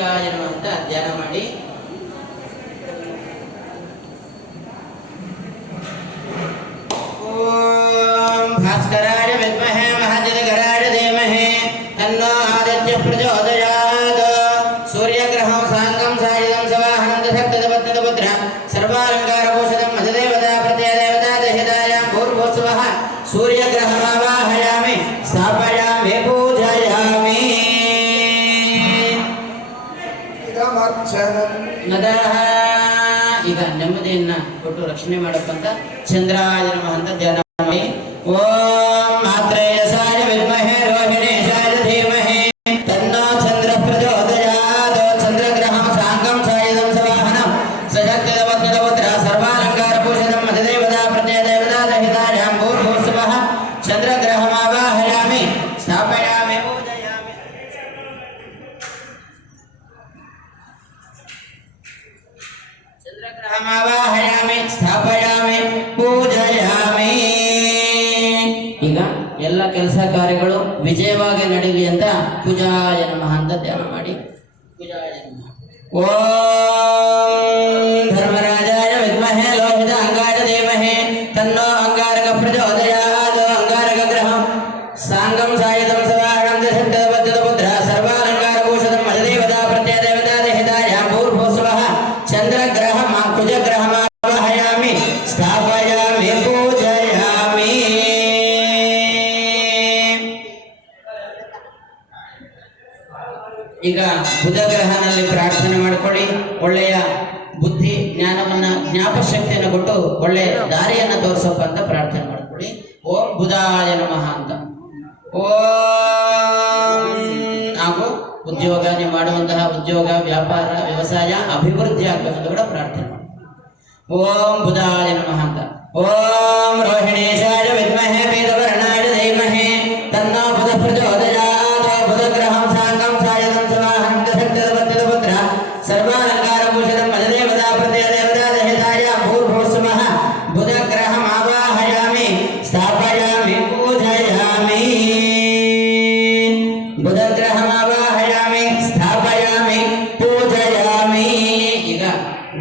ಅಂತ ಧ್ಯಾನ ಮಾಡಿ ಓಂ ಭಾಸ್ಕರಾಯ ವಿದ್ಮಹೇ ಮಹಾಜನಗರಾಯ ಧೀಮಹಿ ತನ್ನೋ ಆದಿತ್ಯ ಪ್ರಚೋದಯಾತ್ ಸೂರ್ಯಗ್ರಹಂ ಸಾಂಗಂ ಸಾಯಿದಂ ಸವಾಹನಂ ದಶಕ್ತದಪತ್ನದ ಪುತ್ರ ಸರ್ವಾಲಂಕಾರಭೂಷಣಂ ಮಧುದೇವತಾ ಪ್ರತ್ಯಯದೇವತಾ ದಹಿತಾಯಾಂ ಭೂರ್ಭುವಸ್ವಃ ಸೂರ್ಯಗ್ರಹಮಾವಾಹಯಾಮಿ ಸ್ಥಾಪಯಾಮಿ ಪೂಜಯಾಮಿ ಈಗ ನೆಮ್ಮದಿಯನ್ನ ಕೊಟ್ಟು ರಕ್ಷಣೆ ಮಾಡಕ್ಕಂತ ಚಂದ್ರಾಯ ನಮಃ ಅಂತ ಧ್ಯಾನ ಮಾಡಿ. ಓಂ ಮಾತ್ರೇಯಸಾಯ ವಿದ್ಮಹೇ ರೋಹಿಣೇಶಾಯ ಧೀಮಹಿ ತನ್ನೋ ಚಂದ್ರ ಪ್ರಚೋದಯಾತ್ ಚಂದ್ರಗ್ರಹಂ ಸಾಂಗಂ ಸಾಯಿದಂ ಸವಾಹನಂ ಸಶಕ್ತಿದ ಪತ್ನಿದ ಪುತ್ರ ಸರ್ವಾಲಂಕಾರ ಭೂಷಣಂ ಮಧುದೇವತಾ ಪ್ರತ್ಯಯದೇವತಾ ದಹಿತಾಯಾಂ ಭೂರ್ಭುವಸ್ವಃ ಚಂದ್ರಗ್ರಹಮಾವಾಹಯಾಮಿ ಸ್ಥಾಪಯಾಮಿ ಪೂಜಯಾಮಿ. ಚಂದ್ರಗ್ರಹಮಾವಾಹಯಾಮಿ ಸ್ಥಾಪಯಾಮಿ ಪೂಜಯಾಮಿ. ಈಗ ಎಲ್ಲ ಕೆಲಸ ಕಾರ್ಯಗಳು ವಿಜಯವಾಗಿ ನಡೀಲಿ ಅಂತ ಪೂಜಾಯ ನಮಃ ಅಂತ ಧ್ಯಾನ ಮಾಡಿ. ಪೂಜಾಯ ನಮಃ. ಓಂ ಧರ್ಮರಾಜಾಯ ವಿದ್ಮಹೇ ಲೋಹಿತ ಅಂಗಾರ ಧೀಮಹಿ ತನ್ನೋ ಅಂಗಾರಕ ಪ್ರಚೋದಯಾತ್ ಅಂಗಾರಕ ಗ್ರಹಂ ಸಾಂಗಂ ಸಾಯಿದಂ ಸವಾಹನಂ ದಶಕ್ತದ ಪತ್ನದ ಪುತ್ರ ಸರ್ವಾಲಂಕಾರ ಭೂಷಣಂ ಮಧುದೇವತಾ ಪ್ರತ್ಯಯದೇವತಾ ದಹಿತಾಯಾಂ ಭೂರ್ಭುವಸ್ವಃ ಚಂದ್ರಗ್ರಹಂ ಕುಜಗ್ರಹಮಾವಾಹಯಾಮಿ ಸ್ಥಾಪಯಾಮಿ ಪೂಜಯಾಮಿ. ಈಗ ಬುಧಗ್ರಹನಲ್ಲಿ ಪ್ರಾರ್ಥನೆ ಮಾಡಿಕೊಳ್ಳಿ. ಒಳ್ಳೆಯ ಬುದ್ಧಿ ಜ್ಞಾನವನ್ನ ಜ್ಞಾಪಶಕ್ತಿಯನ್ನು ಕೊಟ್ಟು ಒಳ್ಳೆ ದಾರಿಯನ್ನ ತೋರಿಸಪ್ಪ ಅಂತ ಪ್ರಾರ್ಥನೆ ಮಾಡಿಕೊಳ್ಳಿ. ಓಂ ಬುಧಾಯ ನಮಃ ಅಂತ. ಓಂ ಹಾಗೂ ಉದ್ಯೋಗ ನೀವು ಮಾಡುವಂತಹ ಉದ್ಯೋಗ ವ್ಯಾಪಾರ ವ್ಯವಸಾಯ ಅಭಿವೃದ್ಧಿ ಆಗಬೇಕಂತ ಕೂಡ ಪ್ರಾರ್ಥನೆ ಮಾಡಿ. ಓಂ ಬುಧಾಯ ನಮಃ ಅಂತ. ಓಂ ರೋಹಿಣೇಶಾಯ ವಿದ್ಮಹೇ ವೇದವರ್ಣಾಯ ಧೀಮಹಿ ತನ್ನೋ ಬುಧ ಪ್ರಚೋದಯಾತ್ ಬುಧಗ್ರಹಂ ಸಾಂಗಂ ಸಾಯಿದಂ ಸವಾಹನಂ ದಶಕ್ತದ ಪತ್ನದ ಪುತ್ರ ಸರ್ವಾಲಂಕಾರ ಭೂಷಣಂ ಮಧುದೇವತಾ ಪ್ರತ್ಯಯದೇವತಾ ದಹಿತಾಯಾಂ ಭೂರ್ಭುವಸ್ವಃ ಬುಧಗ್ರಹಮಾವಾಹಯಾಮಿ ಸ್ಥಾಪಯಾಮಿ ಪೂಜಯಾಮಿ. ಬುಧಗ್ರಹಮಾವಾಹಯಾಮಿ ಸ್ಥಾಪಯಾಮಿ ಪೂಜಯಾಮಿ. ಈಗ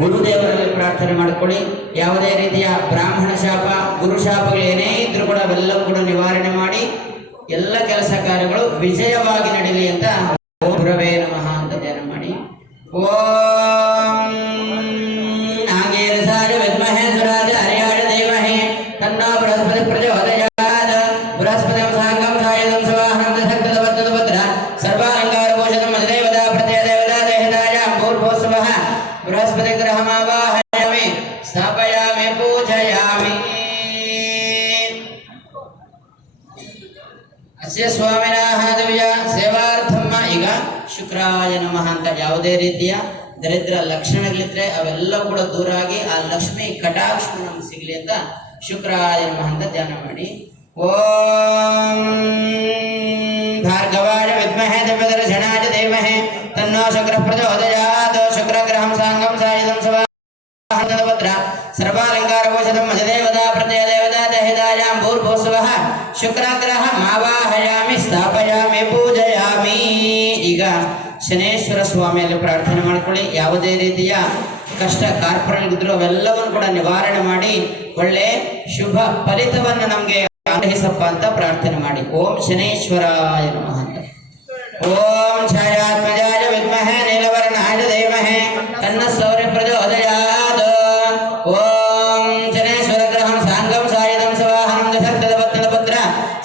ಗುರುದೇವರಲ್ಲಿ ಪ್ರಾರ್ಥನೆ ಮಾಡಿಕೊಳ್ಳಿ. ಯಾವುದೇ ರೀತಿಯ ಬ್ರಾಹ್ಮಣ ಶಾಪ ಗುರು ಶಾಪಗಳು ಏನೇ ಇದ್ರೂ ಕೂಡ ಅವೆಲ್ಲವೂ ಕೂಡ ನಿವಾರಣೆ ಮಾಡಿ ಎಲ್ಲ ಕೆಲಸ ಕಾರ್ಯಗಳು ವಿಜಯವಾಗಿ ನಡೀಲಿ ಅಂತ ಓಂ ಗುರವೇ ನಮಃ ಅಂತ ಧ್ಯಾನ ಮಾಡಿ. ಓಂ ಆಂಗೀರಸಾಯ ವಿದ್ಮಹೇ ಸುರಾಚಾರ್ಯಾಯ ಧೀಮಹಿ ತನ್ನೋ ಬೃಹಸ್ಪತಿ ಪ್ರಚೋದಯಾತ್ ಬೃಹಸ್ಪತಿಂ ಸಾಂಗಂ ಸಾಯಿದಂ ಸವಾಹನಂ ದಶಕ್ತದ ಪತ್ನದ ಪುತ್ರ ಸರ್ವಾಲಂಕಾರ ಭೂಷಣಂ ಮಧುದೇವತಾ ಪ್ರತ್ಯಯದೇವತಾ ದಹಿತಾಯಾಂ ಭೂರ್ಭುವಸ್ವಃ ಬೃಹಸ್ಪತಿ ಗ್ರಹಮಾವಾಹಯಾಮಿ ಸ್ಥಾಪಯಾಮಿ ಪೂಜಯಾಮಿ. ಅಸ್ಯ ಸ್ವಾಮಿನಃ ದಿವ್ಯ ಸೇವಾರ್ಥಂ. ಈಗ ಶುಕ್ರಾಯ ನಮಃ ಅಂತ ಯಾವುದೇ ರೀತಿಯ ದರಿದ್ರ ಲಕ್ಷಣಗಳಿದ್ರೆ ಅವೆಲ್ಲ ಕೂಡ ದೂರ ಆಗಿ ಆ ಲಕ್ಷ್ಮಿ ಕಟಾಕ್ಷ ನಮ್ಗೆ ಸಿಗ್ಲಿ ಅಂತ ಶುಕ್ರಾಯ ನಮಃ ಅಂತ ಧ್ಯಾನ ಮಾಡಿ. ಓಂ ಭಾರ್ಗವಾಯ ವಿದ್ಮಹೇ ದಿವ್ಯದರ್ಶನಾಯ ಧೀಮಹಿ ತನ್ನೋ ಶುಕ್ರ ಪ್ರಚೋದಯಾತ್ ಶುಕ್ರಗ್ರಹಂ ಸಾಂಗಂ ಸಾಯಿದಂ ಸವಾಹನದ ಪುತ್ರ ಸರ್ವಾಲಂಕಾರ ಭೂಷಣಂ ಮಧುದೇವತಾ ಪ್ರತ್ಯಯದೇವತಾ ದಹಿತಾಯಾಂ ಭೂರ್ಭುವಸ್ವಃ ಶುಕ್ರಗ್ರಹಮಾವಾಹಯಾಮಿ ಸ್ಥಾಪಯಾಮಿ ಪೂಜಯಾಮಿ. ಈಗ ಶನೇಶ್ವರ ಸ್ವಾಮಿಯಲ್ಲಿ ಪ್ರಾರ್ಥನೆ ಮಾಡಿಕೊಳ್ಳಿ. ಯಾವುದೇ ರೀತಿಯ ಕಷ್ಟ ಕಾರ್ಪಣ್ಯಗಳಿದ್ರು ಅವೆಲ್ಲವನ್ನು ಕೂಡ ನಿವಾರಣೆ ಮಾಡಿ ಒಳ್ಳೆ ಶುಭ ಫಲಿತವನ್ನು ನಮಗೆ ಅನುಗ್ರಹಿಸಪ್ಪ ಅಂತ ಪ್ರಾರ್ಥನೆ ಮಾಡಿ. ಓಂ ಶನೇಶ್ವರಾಯ ನಮಃ ಅಂತ. ಓಂ ಛಾಯಾತ್ಮಜಾಯ ವಿದ್ಮಹೇ ನೀಲವರ್ಣಾಯ ಧೀಮಹಿ ತನ್ನ ಸೌರ್ಯ ಪ್ರಚೋದಯಾತ್. ಓಂ ಶನೇಶ್ವರ ಗ್ರಹಂ ಸಾಂಗಂ ಸಾಯಿದಂ ಸವಾಹನಂ ದಶಕ್ತದ ಪತ್ನದ ಪುತ್ರ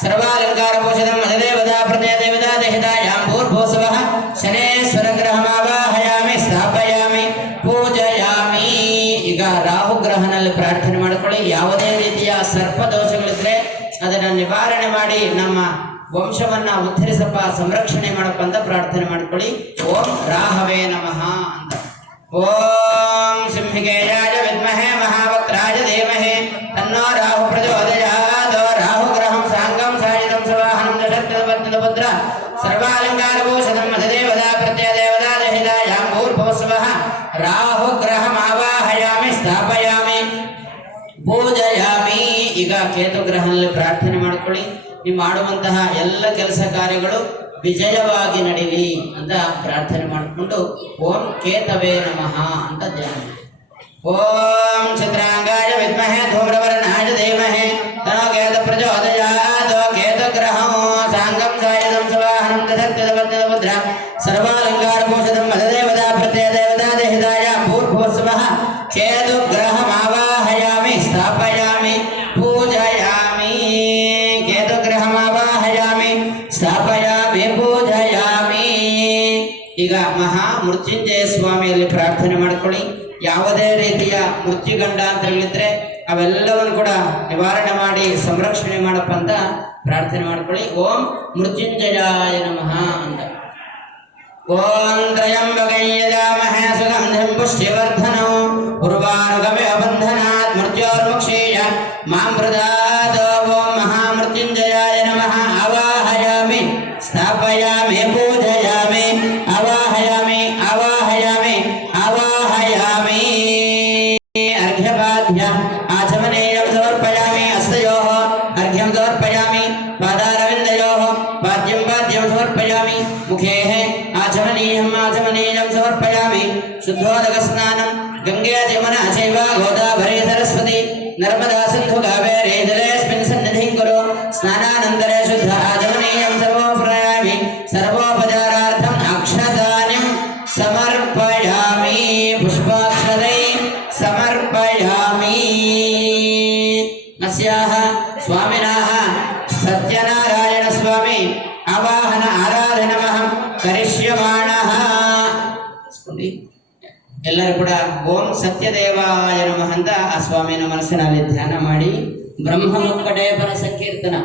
ಸರ್ವಾಲಂಕಾರ ಭೂಷಣಂ ಮಧುದೇವತಾ ಪ್ರತ್ಯಯದೇವತಾ ದಹಿತಾಯಾಂ ಭೂರ್ಭುವಸ್ವಃ ಶನೇಶ್ವರ ಗ್ರಹಮಾವಾಹಯಾಮಿ ಸ್ಥಾಪಯಾಮಿ ಪೂಜಯಾಮಿ. ಈಗ ರಾಹು ಗ್ರಹನಲ್ಲಿ ಪ್ರಾರ್ಥನೆ ಮಾಡಿಕೊಳ್ಳಿ. ಯಾವುದೇ ರೀತಿಯ ಸರ್ಪ ದೋಷಗಳಿದ್ರೆ ಅದನ್ನ ನಿವಾರಣೆ ಮಾಡಿ ನಮ್ಮ ವಂಶವನ್ನ ಉದ್ಧರಿಸಪ್ಪ ಸಂರಕ್ಷಣೆ ಮಾಡಪ್ಪ ಅಂತ ಪ್ರಾರ್ಥನೆ ಮಾಡಿಕೊಳ್ಳಿ. ಓಂ ರಾಹವೇ ನಮಃ ಅಂತ. ಓಂ ಸಿಂಹಿಕೇಯಾಯ ವಿದ್ಮಹೇ ಮಹಾವಕ್ರಾಯ ಧೀಮಹಿ ತನ್ನೋ ರಾಹು ಪ್ರಚೋದಯಾತ್ ರಾಹು ಗ್ರಹಂ ಸಾಂಗಂ ಸಾಯಿದಂ ಸವಾಹನಂ ದಶಕ್ತದ ಪತ್ನದ ಪುತ್ರ ಸರ್ವಾಲಂಕಾರ ಭೂಷಣಂ ಮಧುದೇವತಾ ಪ್ರತ್ಯಯದೇವತಾ ದಹಿತಾಯಾಂ ಭೂರ್ಭುವಸ್ವಃ ರಾಹು ಗ್ರಹಮಾವಾಹಯಾಮಿ ಸ್ಥಾಪಯಾಮಿ ಪೂಜಯಾಮಿ. ಈಗ ಕೇತು ಗ್ರಹನಲ್ಲಿ ಪ್ರಾರ್ಥನೆ ಮಾಡಿಕೊಳ್ಳಿ. ನೀವು ಮಾಡುವಂತಹ ಎಲ್ಲ ಕೆಲಸ ಕಾರ್ಯಗಳು ವಿಜಯವಾಗಿ ನಡೀಲಿ ಅಂತ ಪ್ರಾರ್ಥನೆ ಮಾಡಿಕೊಂಡು ಓಂ ಕೇತವೇ ನಮಃ ಅಂತ ಧ್ಯಾನ. ಓಂ ಚಿತ್ರಾಂಗಾಯ ವಿದ್ಮಹೇ ಧೂಮ್ರವರ್ಣಾಯ ಧೀಮಹಿ ತನ್ನೋ ಕೇತ ಪ್ರಚೋದಯಾತ್. ಕೇತಗ್ರಹಂ ಸಾಂಗಂ ಸಾಯದಂ ಸವಾಹನಂ ದಧತ್ಯದವತ್ಯದ ಮುದ್ರ ಸರ್ವಾಲಂಕಾರ ಭೂಷಿತಂ ಮದದೇವತಾ ಪ್ರತ್ಯಯ ದೇವತಾ ದೇಹಿತಾಯ ಭೂರ್ಭುವಸ್ವಃ ಕೇತುಗ್ರಹಮಾವಾಹಯಾಮಿ ಸ್ಥಾಪಯಾಮಿ ಪೂಜಯಾಮಿ. ಕೇತುಗ್ರಹಮಾವಾಹಯಾಮಿ ಸ್ಥಾಪಯಾಮಿ ಪೂಜಯಾಮಿ. ಈಗ ಮಹಾ ಮೃತ್ಯುಂಜಯ ಸ್ವಾಮಿಯಲ್ಲಿ ಪ್ರಾರ್ಥನೆ ಮಾಡ್ಕೊಳ್ಳಿ. ಯಾವುದೇ ರೀತಿಯ ಮೃತ್ಯುಗಂಡಾಂತರಗಳಿದ್ರೆ ಅವೆಲ್ಲವನ್ನು ಕೂಡ ನಿವಾರಣೆ ಮಾಡಿ ಸಂರಕ್ಷಣೆ ಮಾಡಪ್ಪ ಅಂತ ಪ್ರಾರ್ಥನೆ ಮಾಡ್ಕೊಳ್ಳಿ. ಓಂ ಮೃತ್ಯುಂಜಯಾಯ ನಮಃ ಅಂತ. ಓಂ ತ್ರಯಂಬಕಂ ಯಜಾಮಹೇ ಸುಗಂಧಿಂ ಪುಷ್ಟಿವರ್ಧನಂ ಉರ್ವಾರುಕಮಿವ ಬಂಧನಾತ್ ಮೃತ್ಯೋರ್ಮುಕ್ಷೀಯ ಮಾಂ ಮೃದಾತ್. ಓಂ ಮಹಾಮೃತ್ಯುಂಜಯಾಯ ನಮಃ. ಆವಾಹಯಾಮಿ ಸ್ಥಾಪಯಾಮಿ ಪೂಜಯಾಮಿ ಆವಾಹಯಾಮಿ ಆವಾಹಯಾಮಿ ಆವಾಹಯಾಮಿ. ಅರ್ಘ್ಯಪಾದ್ಯ ಆಚಮನೇಯಂ ಸಮರ್ಪಯಾಮಿ. ಹಸ್ತಯೋಃ ಅರ್ಘ್ಯಂ ಸಮರ್ಪಯಾಮಿ. ಪಾದಾರವಿಂದಯೋಃ ಪಾದ್ಯಂ ಪಾದ್ಯಂ ಸಮರ್ಪಯಾಮಿ. ಮುಖೇಃ ಆಚಮನೀಯಂ ಆಚಮನೀಯಂ ಸಮರ್ಪಯಾಮಿ. ಶುದ್ಧೋದಕಸ್ನಾನಂ ಗಂಗೆ ಯಮುನಾ ಚೈವ ಗೋದಾವರಿ ಸರಸ್ವತಿ ನರ್ಮದಾ ಸಿಂಧು ಕಾವೇರಿ ಜಲೇಸ್ಮಿನ್ ಸನ್ನಿಧಿಂ ಕುರು. ಸ್ನಾನಾನಂತರೇ ಶುದ್ಧ ಆಚಮನೀಯಂ ಸರ್ವೋಪಯಾಮಿ. ಸರ್ವೋಪಚಾರಾರ್ಥಂ ಅಕ್ಷತಾನಿಂ ಸಮರ್ಪಯಾಮಿ. ಪುಷ್ಪಾಕ್ಷತೈ ಸಮರ್ಪಯಾಮಿ. ಅಸ್ಯಾಹ ಸ್ವಾಮಿನಃ ಸತ್ಯನಾರಾಯಣ ಸ್ವಾಮಿ ಆವಾಹನ ಆರಾಧನಮಹಂ ಕರಿಷ್ಯಮಾಣಃ. ಎಲ್ಲರೂ ಕೂಡ ಓಂ ಸತ್ಯದೇವಾಯ ನಮಃ ಅಂತ ಆ ಸ್ವಾಮಿನ ಮನಸ್ಸಿನಲ್ಲಿ ಧ್ಯಾನ ಮಾಡಿ ಬ್ರಹ್ಮ ಮುಕ್ಕಟೇಪನ ಸಂಕೀರ್ತನ.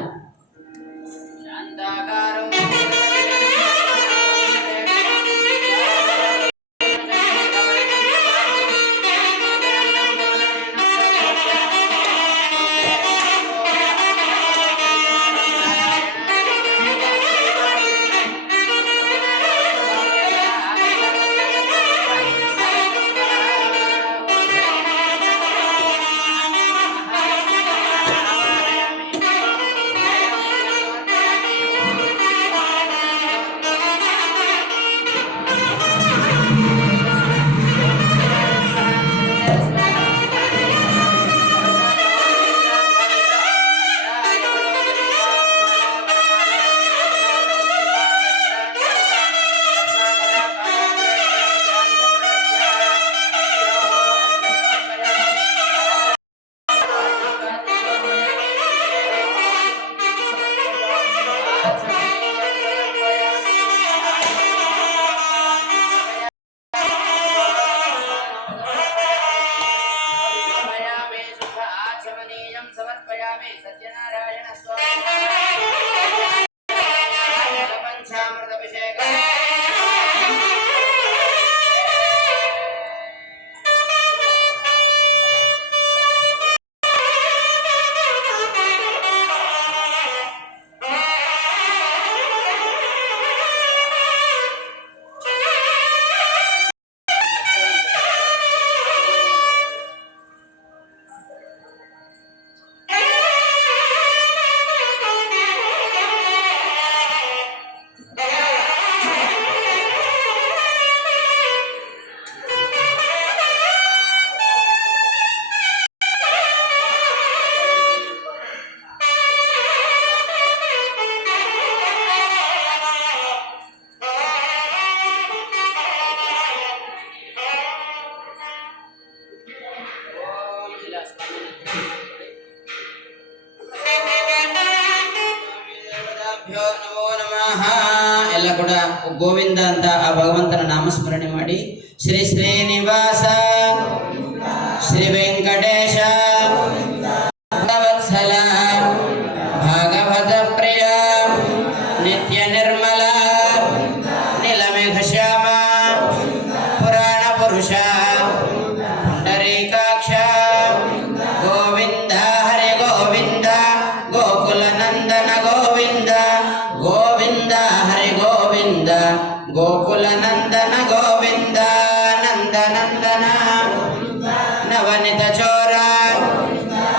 ಸಮರ್ಪಯಾಮಿ. ಸತ್ಯನಾರಾಯಣ ಸ್ವಾಮಿ ಪಂಚಾಮೃತ ಅಭಿಷೇಕ. ನಮೋ ನಮಃ. ಎಲ್ಲ ಕೂಡ ಗೋವಿಂದ ಅಂತ ಆ ಭಗವಂತನ ನಾಮಸ್ಮರಣೆ ಮಾಡಿ ಶ್ರೀ ಶ್ರೀನಿವಾಸ ಶ್ರೀ ವೆಂಕಟೇಶ ವತ್ಸಲ ಭಾಗವತ ಪ್ರಿಯ ನಿತ್ಯ ನಿರ್ಮಲ ನೀಲಮೇಘ ಶ್ಯಾಮ ಪುರಾಣ ಪುರುಷ ಪುಂಡರೀಕಾಕ್ಷ ಗೋವಿಂದ ಹರಿ ಗೋವಿಂದ ಗೋಕುಲ ನಂದನ ಗೋವಿಂದ ಗೋವಿಂದ ಹರಿ ಗೋವಿಂದ ಗೋಕುಲ ನಂದನ ಗೋವಿಂದ ನಂದನಂದನ ನವನಿತ ಚೋರ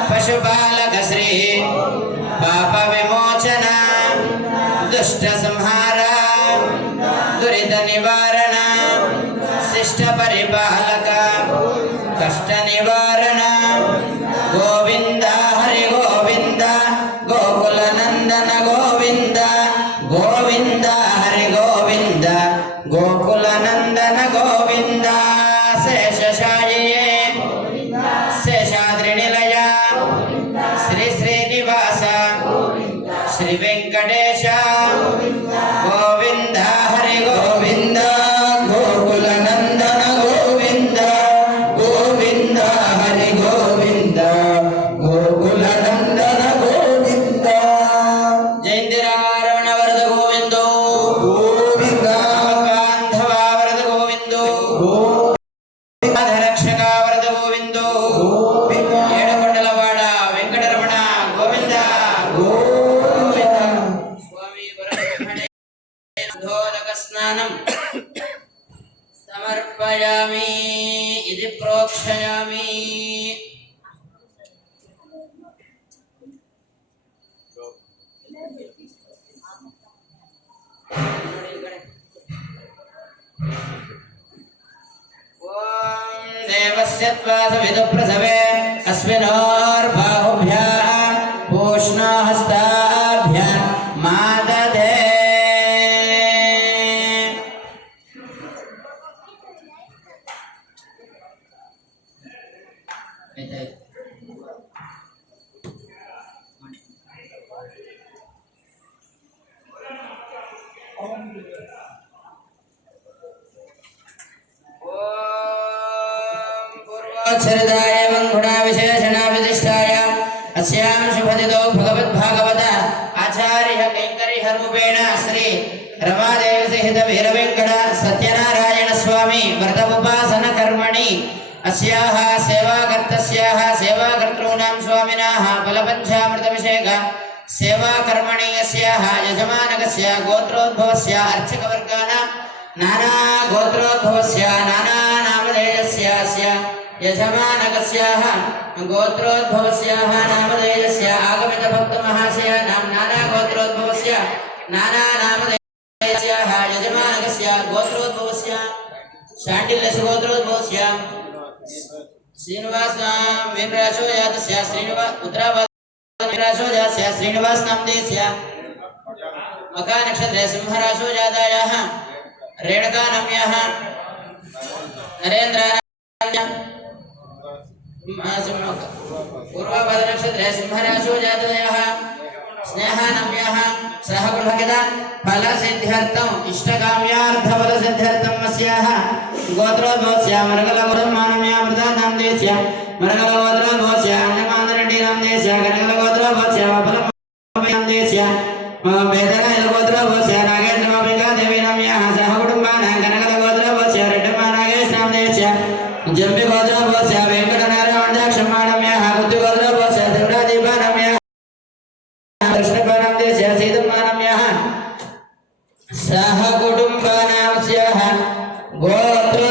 ಪಶುಪಾಲಕ ಶ್ರೀ ಪಾಪ ವಿಮೋಚನ ದುಷ್ಟ ಸಂಹಾರ इष्ट परिपालक कष्ट निवारण गोविंद हरि गोविंद गोकुल नंदन गोविंद गोविंद हरि गोविंद गोकुल नंदन गोविंद शेषशायिये शेषाद्रि निलय श्री श्रीनिवास श्री वेंकटेश गोविंद हरि गोविंद गोकुल नंदन गोविंद गोविंद हरि गोविंद गोकुल नंदन गोविंद जयंतिरारवण वरद गोविंदो गोविंद बांधवा वरद गोविंदो गोविंद रक्षक वरद गोविंदो गोविंद ఏడుకొండలవాడ వెంకటరమణ గోవింద గోవింద స్వామి వరబ్రహ్మణే ధోదక స్నానం సమర్పయామి ఇది ప్రోక్షయామి ఓం దేవస్య త్వాసవిదు ప్రసవే అస్మినోర్బాహుభ్యాం పూష్ణోహస్తాభ్యాం మాదదే पूर्वोच्छरिताय गुणा विशेषण विशिष्टाय अस्यां शुभदितो भगवद्भागवत आचार्य कैंकर्य रूपेण श्री रमादेवी सहित वीरवेंकट सत्यनारायण स्वामी व्रत उपासन कर्मणि अस्याः सेवाकर्तस्याः सेवाकर्तॄणां स्वामिनाः फलपञ्चामृतभिषेक सेवाकर्मणि अस्याः यजमानकस्य गोत्रोद्भवस्य अर्चकवर्गाणां नाना गोत्रोद्भवस्य नाना नामधेयस्य अस्य यजमानकस्याः गोत्रोद्भवस्याः नामधेयस्य आगमित भक्तमहाशयानां नाना गोत्रोद्भवस्य नाना नामधेयस्याः यजमानकस्य गोत्रोद्भवस्य शाण्डिल्यस्य गोत्रोद्भवस्य श्रीनिवास वीरराजो जातस्य श्रीनिवास पुत्रावास वीरराजो जातस्य श्रीनिवास नामधेयस्य मका नक्षत्रे सिंहराजो जातायाः रेणुका नाम्याः नरेन्द्र पूर्वाभाद्र नक्षत्रे सिंहराशो जातयाः स्नेहा नाम्याः सह गृहकिता फलसिद्ध्यर्थम् इष्टकाम्यार्थफलसिद्ध्यर्थम् अस्याः गोत्रोद्भवस्य मरगलगोत्रमानम्या मृता नामधेयस्य मरगलगोत्रोद्भवस्य अन्नमानरेड्डी नामधेयस्य गणगलगोत्रोद्भवस्य फलनामधेयस्य वेदगलगोत्रोद्भवस्य नागेन्द्रमापिका देवी नाम्याः सह कुटुम्बानां गणगलगोत्रोद्भवस्य रेड्डम्मा नागेश नामधेयस्य जम्बी गोत्रोद्भवस्य वेंकटनारायणदाक्षमानम्याः बुद्धिगोत्रोद्भवस्य देवरादीपानम्याः कृष्णपानम्यस्य सीतम्मानम्याः सह कुटुम्बानां स्याः गोत्र